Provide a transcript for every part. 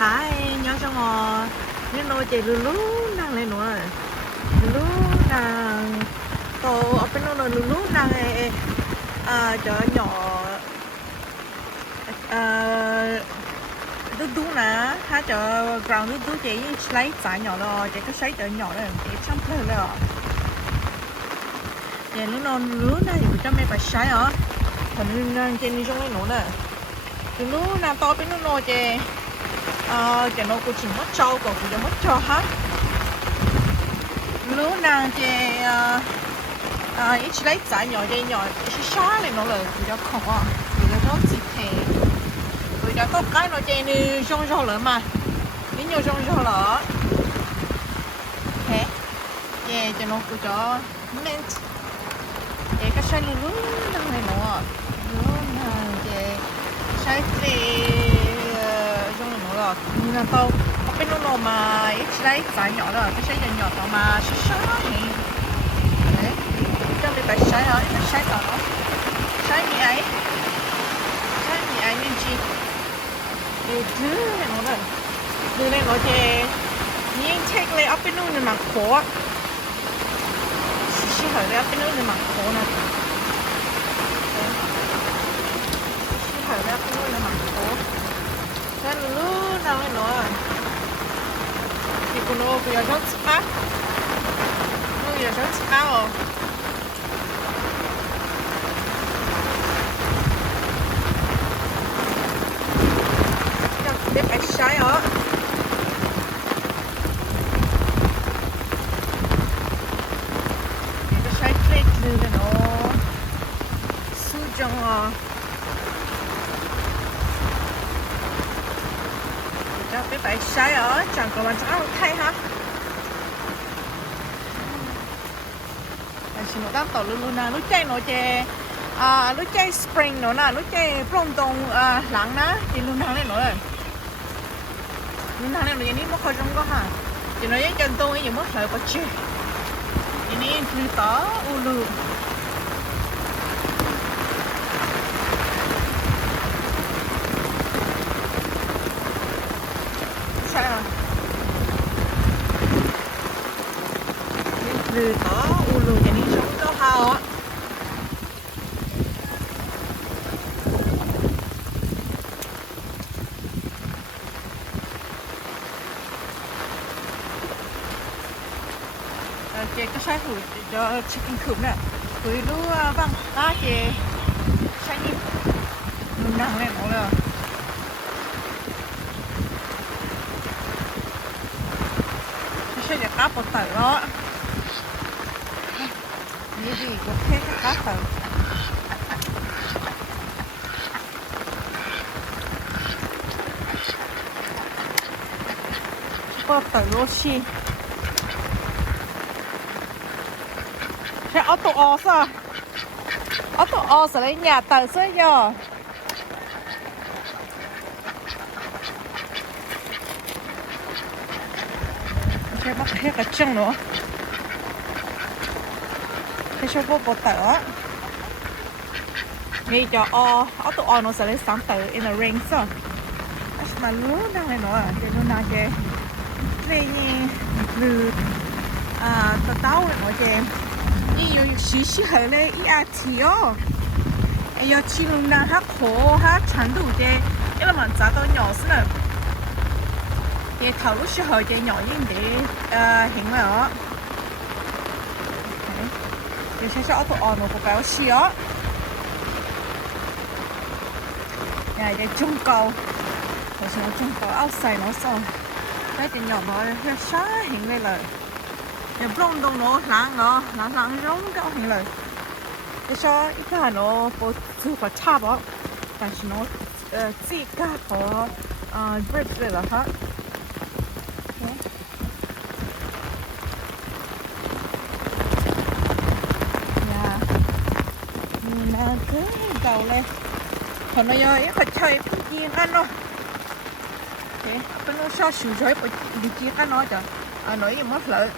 Hi, nhớ cho ngò. Nhưng nó chỉ lulu nàng lên nữa. Lulu nàng to ở bên nó lulu nàng ấy cho nhỏ đu nè, ha cho ground đu chỉ lấy trái nhỏ đó, chỉ có sấy cho nhỏ đó để chăm thôi rồi. Vậy nó lulu này thì cho mấy bà sấy á. Còn nàng trên đi trong nó nè. Lulu nàng to bên nó chỉ cái nó cũng chỉ mất trâu còn cũng mất trâu hết. Lú nàng thì ít lấy trái nhỏ dây nhỏ ít xóa lên nó là cũng cho không à, cũng cho nó chỉ thế. Rồi đã có cái nó chơi như rong rong lỡ mà, cái nhiều rong rong lỡ. Thế, yeah cho nó cũng cho mint. Để cái sai lú nàng này nó, lú nàng thì sai thì nhưng mà tao bên nó mà ít lấy trái nhỏ rồi cái trái nhỏ tao mà sái đấy cho mình phải sái rồi phải sái tao sái gì ấy nên chi điều thứ này nó rồi điều này nó thì nhưng check lấy ở bên nó là mặt khổ chỉ hỏi lấy ở bên nó là mặt khổ nè chỉ hỏi lấy ở bên nó là mặt khổ nên luôn nào ấy nữa thì cô nó bây giờ rất smart nó bây giờ rất smart rồi chắc biết phải sai ở cái sai click lên nó su trong biết phải sai ở chẳng có bạn sao thay ha. Xin nó đáp tàu luôn nè, lúc chơi nó chơi lúc chơi spring nó nè, lúc chơi phong đông lắng ná thì luôn thằng này nó rồi. Luôn thằng này nó như mất khơi trong có ha. Thì nó giống chân tôi như mất lợi có chơi. Thì này cứ tỏ ulu. Từ có ulu cho nên sống có hao á. Cái sai thủ cho chicken coop nè. Cứ lú văng ta cái sai nhịp mình nặng này nó là sai để cá bột tỏi đó. Như gì có thế cá tỏi bột tỏi lô chi thế ở tổ o sao ở tổ o sẽ lấy nhà tỏi xơi nhờ thế bắt hết cả chân nữa cái số bột tỏi á ngay cho ở tổ o nó sẽ lấy sáng tỏi in a ring sao mà luôn đang này nữa cái nó nào cái về như từ tao nó cái yêu xí xí hơi lên ERT ó yêu chỉ luôn đang hát khổ hát chán đủ cái là mà giá to nhỏ xí nè cái thầu lúc xí hơi cái nhỏ như để hình mà ó cái xe cho auto on nó có cái xí ó này cái trung cầu rồi xong trung cầu áo xài nó xong cái tiền nhỏ nó hơi xá hình lên lời nhập lông đông nó láng giống cái hình lời cái cho ít cái nó có thứ có chạp á但是nó chỉ cả có grip lên là hết nè cứ cầu lên còn nó giờ ít phải chơi chiên ăn đâu thế bên nó sao sủi chơi đi chiên ăn nó chả nói gì mất lợi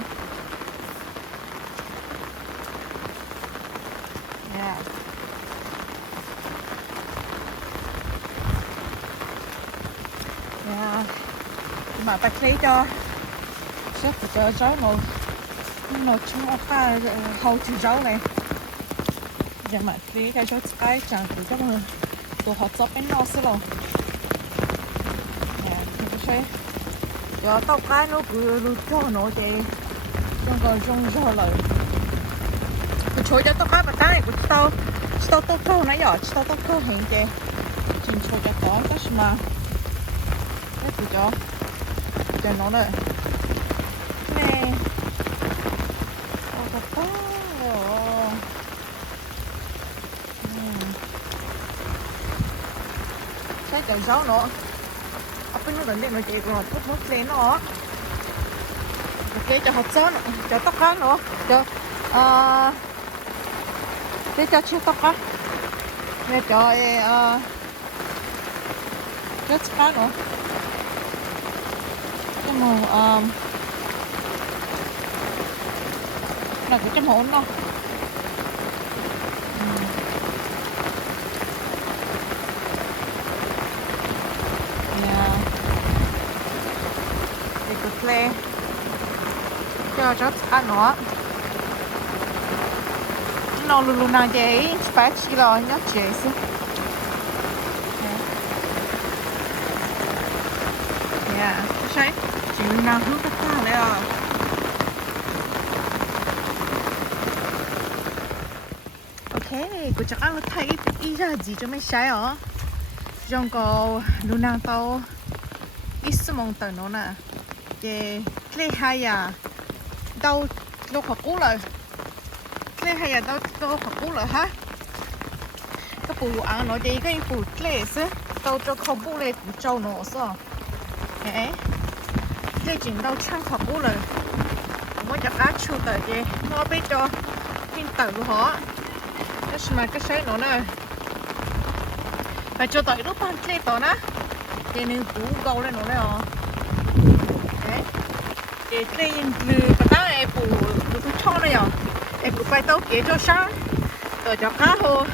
mà bạch lấy cho rất cho cháu nó chung pha hầu chữ cháu này giờ mà lấy cái cháu cái chẳng thì chắc là tôi học tập bên nó sẽ rồi nè thì cái giờ tao cái nó cứ lúc cho nó thì trong còn trong cho lời cái chỗ cho tao cái bạch cái của tao câu nãy giờ tao câu hiện kì chính chỗ cho có cái mà cái gì cho nó này nè to cái chậu rau nó ở bên nó gần đây mà chị còn thích mất lên nó cái cho hộp rau cho tóc cá nữa cho cái cho chia tóc cá nè cho cá nữa cái màu là cái chấm hỗn đâu thì cực lên cho rất ăn nó luôn luôn nào vậy phải chỉ lo nhớ chế chứใช่chỉ nào hút tất cả đấy à ok cô chắc ăn thấy ý ra gì cho mấy sai hả trong cô luôn nào tao ít mong tao nó nè cái lấy hai à tao lúc học cũ rồi lấy hai à tao học cũ rồi hả cái bù ăn nó đi cái bù lấy chứ tao cho không bù lấy cho nó sao cái cái chuyện tao sang học cũ rồi muốn cho cá chua tao chứ nó biết cho tin tao luôn hả cái mà cái sai nó nè phải cho tao lúc ăn lấy tao nè cái nên bù gạo lên nó này hả cái từ bắt đầu em bù cho này à em bù phải tao kế cho sáng rồi cho cá hồ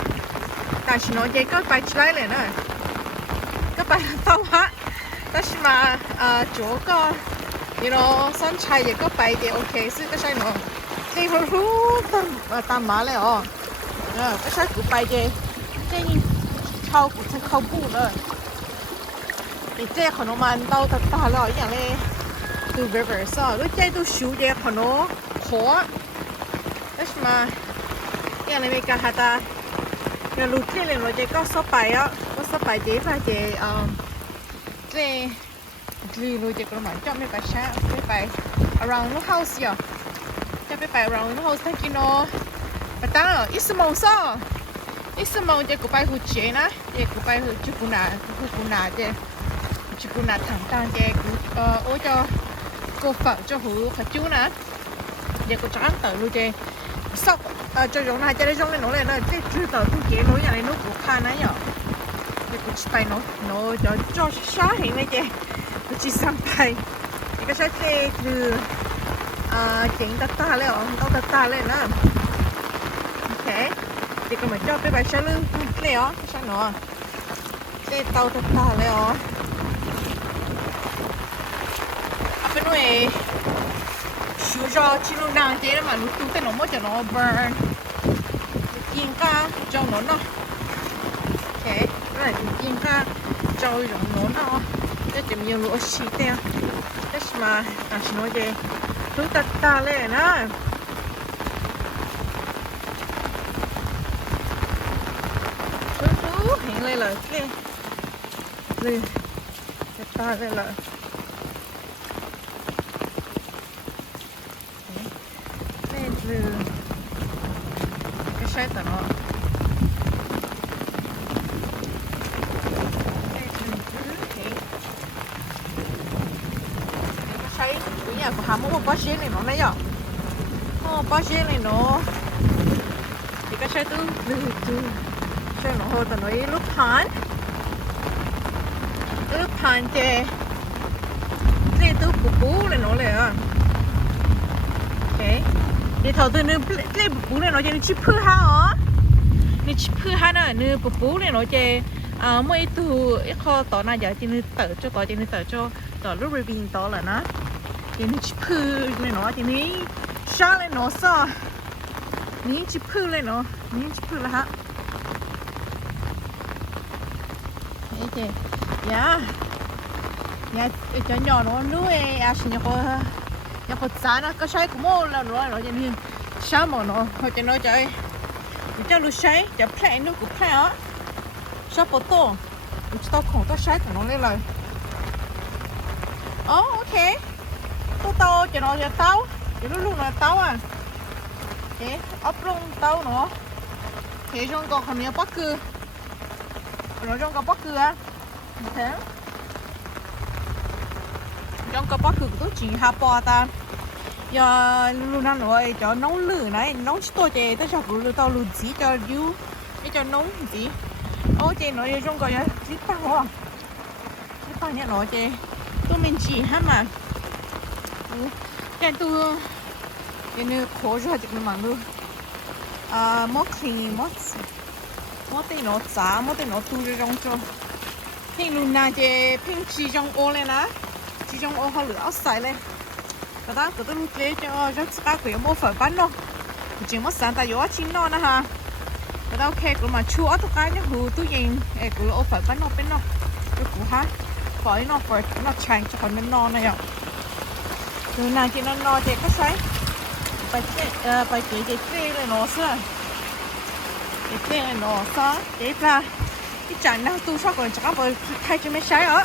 tại vì nó dễ có phải chơi lại nữa có phải tao hả但是嘛chỗ có you know sunshine也có phải thì ok chứ cái sai nó đi hú tam má lại à cái sai cũng phải thì cái khâu cũng khâu bù nữa thì cáiขนมมันtao thật ta làอย่างnày từ river so lúc chơi tôi xíu cáiขนมkhó但是嘛อย่างnày mình cả hạt ta nhà lúc chơi lên rồi chơi có số bài á có số bài chế phải chế cái rồi chơi cái mà cho mấy bài sáng mấy bài around the house à cho mấy bài around the house thằng nó bắt đầu ít màu sao ít màu chơi cái bài hụt chế na chơi cái bài hụt chụp cuna chơi chụp cuna thẳng tăng chơi ôi cho cô phật cho hụt phật chú nè giờ cô cho ăn tự luôn chơi sóc cho giống này chơi để giống lên nó lên nó chơi chưa tự không chế nó nhà này nó cũng khá nấy nhở để cô chỉ bài nó cho xóa hiện này chơi cô chỉ sang bài cái sách chơi từ chuyện tất ta lên tao tất ta lên nè ok thì cô mình cho cái bài sáng lưng này ó sáng nó chơi tao tất ta lên ó bên ngoài xíu cho chỉ lúc nào chơi mà lúc tụi nó mới cho nó burn kiên ca cho nó ok cái này kiên ca cho nó cái chấm nhiều lúa xí teo cái mà nói gì tụi ta lên nè hiện lên là cái gì ta lên là cái sai tao nó cái sai cái nhà của hắn muốn bao nhiêu này nó đấy à bao nhiêu này nó thì cái sai từ sai nó hồi tao nói lúc phán chè cái từ bù này nóเลยà okนี่ถอดตัวนึงเล่ปูเลยเนาะเจนี่ชิพื้นฮะอ๋อนี่ชิพื้นฮะน่ะนึปูเลยเนาะเจไม่ตัวไอ้ข้อต่อหน้าอย่าเจนี่เต๋อเจ้าต่อเจนี่เต๋อเจ้า ต่อรูปรีวิงต่อแล้วนะเดี๋ยวนี้ชิพื้นเลยเนาะเดี๋ยวนี้ชาเลยเนาะซะนี่ชิพื้นเลยเนาะนี่ชิพื้นแล้วฮะโอเคอย่าจะหย่อนว่าด้วยอาชิเนี่ยก็จ้านะก็ใช้กุโมแล้วเนาะเดี๋ยวนี้ชาหมดเนาะเขาจะน้อยใจจะรู้ใช้จะแพร่นู่นกูแพร่อ่ะชอบโปโต้จะต้องของต้องใช้ของน้องเลยอ๋อโอเคตัวเตาจะน้อยจะเตาจะลูกๆหน่อยเตาอ่ะโอเคอัพลงเตาเนาะเฮ้ยจงก็ขมิ้นปักคือเราจงก็ปักคืออ่ะโอเคจงก็ปักคือตัวจริงฮะปอตาอย่าลูกนั่นหน่อยจะน้องลื่นนะน้องตัวเจแต่ชอบลูกเตาลูกจีจะยูนี่จะน้องจีโอ้เจน้อยจงก็ยังรีบปังว่ะรีบปังเนี่ยหน่อยเจตัวมันจีฮะมาแต่ตัวเดี๋ยวนี้โคจะจะเป็นมันดูมอคลีมอตีนอจ้ามอตีนอตัวจงจ้ะพิงลูน่าเจพิงจีจงโอเลยนะจีจงโอเขาเหลือเอาใส่เลยก็ได้ก็ต้องรู้เจจะสกัดกุยมอฝันปั้นเนาะจริงมอสันแต่อยู่ว่าชิ้นนอนะฮะก็ได้โอเคกูมาชัวร์ตัวกันเนี่ยหูตัวยิงกูเอาฝันปั้นนอเป็นเนาะกูฮะฝอยนอฝอยนอแฉงจะคนเป็นนอนะอย่างลูน่ากินนอเจก็ใช้ไปเจ๊เลยเนาะเสื้อเจ๊เลยเนาะซะเจ๊ปลาที่จ่ายหน้าตู้ชอบก่อนจะก็ไปใครจะไม่ใช้เหรอ